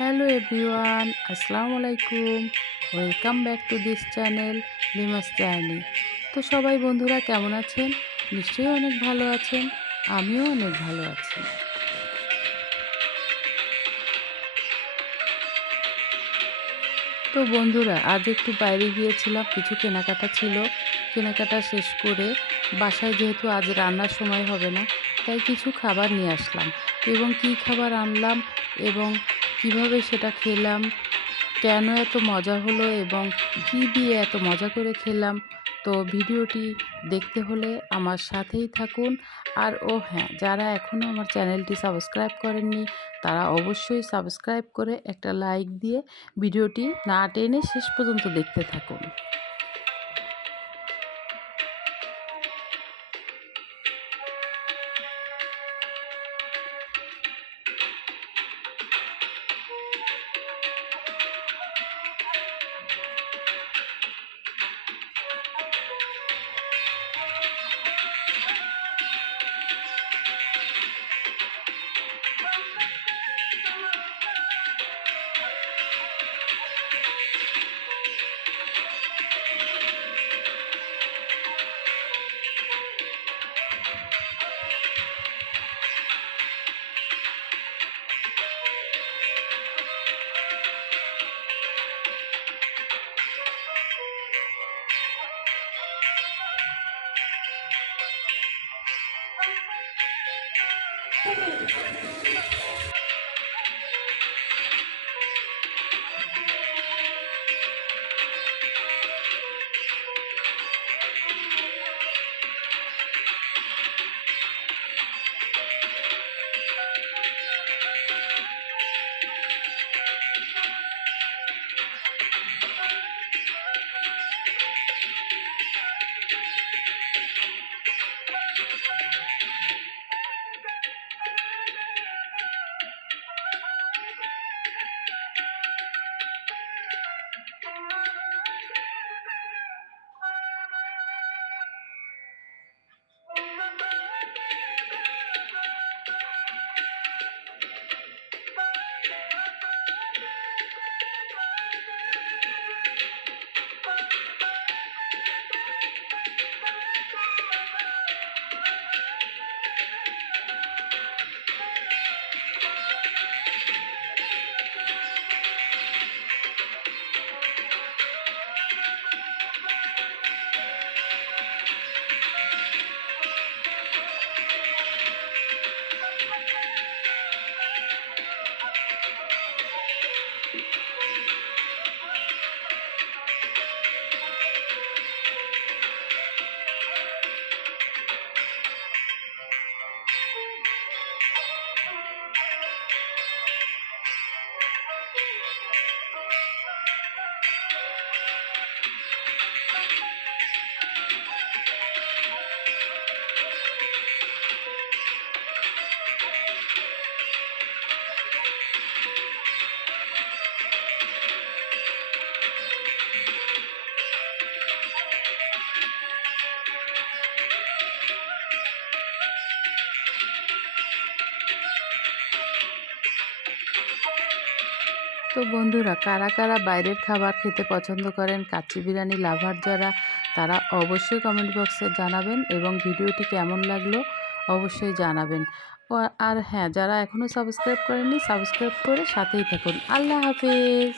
Hello everyone, আসসালামু আলাইকুম। Welcome back to this channel Lima's journey. তো সবাই বন্ধুরা কেমন আছেন? নিশ্চয়ই অনেক ভালো আছেন। আমিও অনেক ভালো আছি। তো বন্ধুরা আজ একটু বাইরে গিয়েছিলাম, কিছু কেনাকাটা ছিল। কেনাকাটা শেষ করে বাসায় যেহেতু আজ রান্নার সময় হবে না, তাই কিছু খাবার নিয়ে আসলাম। এবং কী খাবার আনলাম এবং কিভাবে সেটা খেলাম, কেন এত মজা হলো এবং কী দিয়ে এত মজা করে খেলাম, তো ভিডিওটি দেখতে হলে আমার সাথেই থাকুন। আর হ্যাঁ, যারা এখনও আমার চ্যানেলটি সাবস্ক্রাইব করেননি তারা অবশ্যই সাবস্ক্রাইব করে একটা লাইক দিয়ে ভিডিওটি না টেনে শেষ পর্যন্ত দেখতে থাকুন। তো বন্ধুরা কারা কারা বাইরের খাবার খেতে পছন্দ করেন, কাচ্চি বিরিয়ানি লাভার যারা, তারা অবশ্যই কমেন্ট বক্সে জানাবেন এবং ভিডিওটি কেমন লাগলো অবশ্যই জানাবেন। আর হ্যাঁ, যারা এখনও সাবস্ক্রাইব করেননি সাবস্ক্রাইব করে সাথেই থাকুন। আল্লাহ হাফেজ।